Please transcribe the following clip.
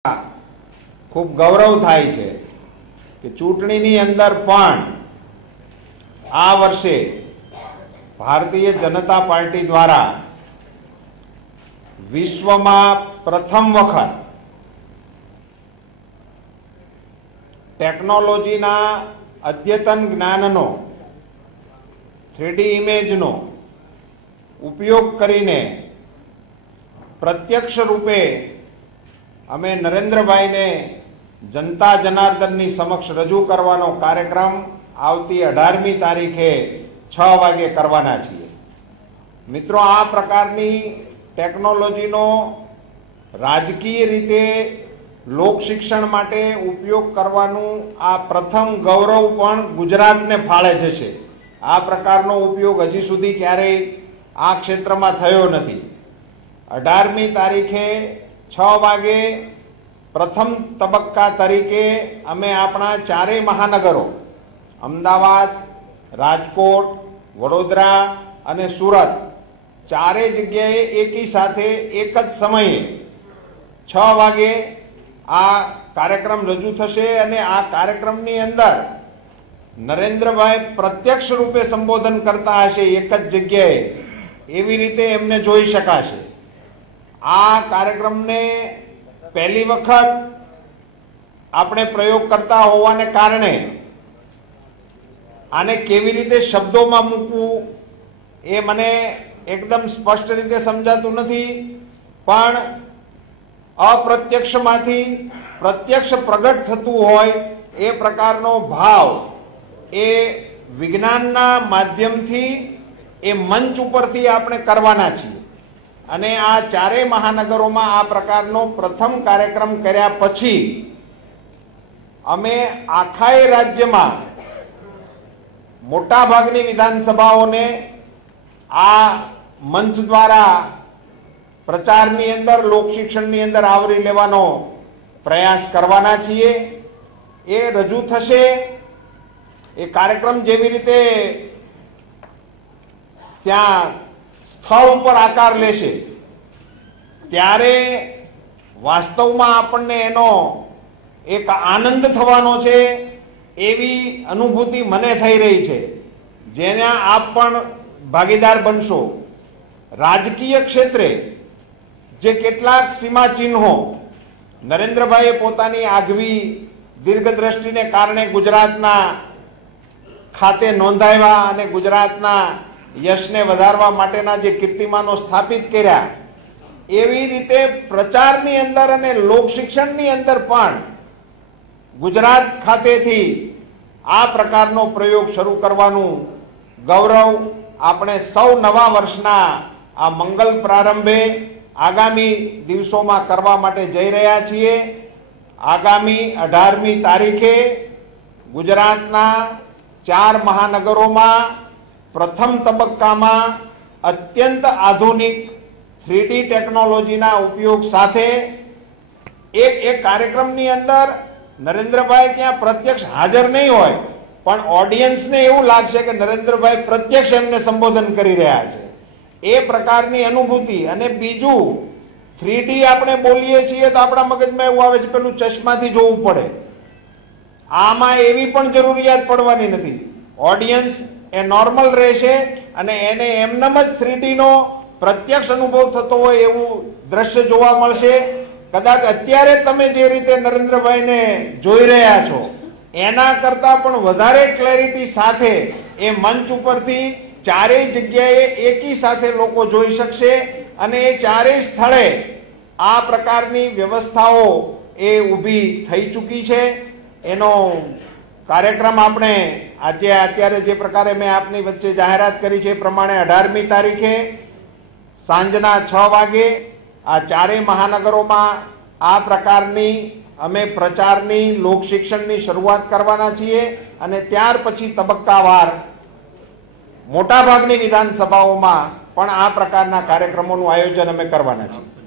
ખૂબ ગૌરવ થાય છે કે ચૂંટણીની અંદર પણ આ વર્ષે ભારતીય જનતા પાર્ટી દ્વારા વિશ્વમાં પ્રથમ વખત ટેકનોલોજીના અદ્યતન જ્ઞાનનો 3D ઇમેજનો ઉપયોગ કરીને પ્રત્યક્ષ રૂપે અમે નરેન્દ્રભાઈને જનતા જનાર્દનની સમક્ષ રજૂ કરવાનો કાર્યક્રમ આવતી 18મી તારીખે 6 વાગે કરવાના છીએ। મિત્રો, આ પ્રકારની ટેકનોલોજીનો રાજકીય રીતે લોક શિક્ષણ માટે ઉપયોગ કરવાનું આ પ્રથમ ગૌરવ પણ ગુજરાતને ફાળે જશે। આ પ્રકારનો ઉપયોગ હજી સુધી ક્યારેય આ ક્ષેત્રમાં થયો નથી। 18મી તારીખે 6 વાગે પ્રથમ તબક્કા તરીકે અમે આપણા ચારેય મહાનગરો અમદાવાદ, રાજકોટ, વડોદરા અને સુરત ચારેય જગ્યાએ એકી સાથે એક જ સમયે 6 વાગે આ કાર્યક્રમ રજૂ થશે અને આ કાર્યક્રમની અંદર નરેન્દ્રભાઈ પ્રત્યક્ષ રૂપે સંબોધન કરતા હશે એક જ જગ્યાએ, એવી રીતે એમને જોઈ શકાશે। આ કાર્યક્રમને પહેલી વખત આપણે પ્રયોગ કરતા હોવાને કારણે આને કેવી રીતે શબ્દોમાં મૂકવું એ મને એકદમ સ્પષ્ટ રીતે સમજાતું નથી, પણ અપ્રત્યક્ષમાંથી પ્રત્યક્ષ પ્રગટ થતું હોય એ પ્રકારનો ભાવ એ વિજ્ઞાનના માધ્યમથી એ મંચ ઉપરથી આપણે કરવાના છીએ। અને આ ચારેય મહાનગરોમાં આ પ્રકારનો પ્રથમ કાર્યક્રમ કર્યા પછી અમે આખાય રાજ્યમાં મોટા ભાગની વિધાનસભાઓને આ મંચ દ્વારા પ્રચારની અંદર, લોક શિક્ષણની અંદર આવરી લેવાનો પ્રયાસ કરવાના છીએ। એ રજૂ થશે, એ કાર્યક્રમ જેવી રીતે ત્યાં સ્થળ ઉપર આકાર લેશે ત્યારે વાસ્તવમાં આપણને એનો એક આનંદ થવાનો છે એવી અનુભૂતિ મને થઈ રહી છે, જેના આપ પણ ભાગીદાર બનશો। રાજકીય ક્ષેત્રે જે કેટલાક સીમાચિહ્નો નરેન્દ્રભાઈએ પોતાની આગવી દીર્ઘદ્રષ્ટિને કારણે ગુજરાતના ખાતે નોંધાવ્યા અને ગુજરાતના યશને વધારવા માટેના જે કીર્તિમાનો સ્થાપિત કર્યા, એવી રીતે પ્રચારની અંદર અને લોક શિક્ષણની અંદર પણ ગુજરાત ખાતેથી આ પ્રકારનો પ્રયોગ શરૂ કરવાનું ગૌરવ આપણે સૌ નવા વર્ષના આ મંગલ પ્રારંભે આગામી દિવસોમાં કરવા માટે જઈ રહ્યા છીએ। આગામી 18મી તારીખે ગુજરાતના 4 મહાનગરોમાં પ્રથમ તબક્કામાં અત્યંત આધુનિક 3D ટેકનોલોજીના ઉપયોગ સાથે એક કાર્યક્રમની અંદર નરેન્દ્રભાઈ ત્યાં પ્રત્યક્ષ હાજર નહીં હોય, પણ ઓડિયન્સને એવું લાગશે કે નરેન્દ્રભાઈ પ્રત્યક્ષ એમને સંબોધન કરી રહ્યા છે, એ પ્રકારની અનુભૂતિ। અને બીજું, 3D આપણે બોલીએ છીએ તો આપણા મગજમાં એવું આવે છે પેલું ચશ્માથી જોવું પડે, આમાં એવી પણ જરૂરિયાત પડવાની નથી। ઓડિયન્સ એ નોર્મલ રહેશે અને એને એમનેમ જ 3D નો પ્રત્યક્ષ અનુભવ થતો હોય એવું દ્રશ્ય જોવા મળશે। કદાચ અત્યારે તમે જે રીતે નરેન્દ્રભાઈને જોઈ રહ્યા છો એના કરતાં પણ વધારે ક્લેરિટી સાથે એ મંચ ઉપરથી ચારેય જગ્યાએ એકી સાથે લોકો જોઈ શકશે અને એ ચારેય સ્થળે આ પ્રકારની વ્યવસ્થાઓ એ ઊભી થઈ ચૂકી છે। એનો કાર્યક્રમ આપણે અત્યારે જે પ્રકારે મેં આપની વચ્ચે જાહેરાત કરી છે એ પ્રમાણે 18મી તારીખે સાંજના 6 વાગે આ ચારેય મહાનગરોમાં આ પ્રકારની અમે પ્રચારની, લોક શિક્ષણની શરૂઆત કરવાના છીએ અને ત્યાર પછી તબક્કાવાર મોટાભાગની વિધાનસભાઓમાં પણ આ પ્રકારના કાર્યક્રમોનું આયોજન અમે કરવાના છીએ।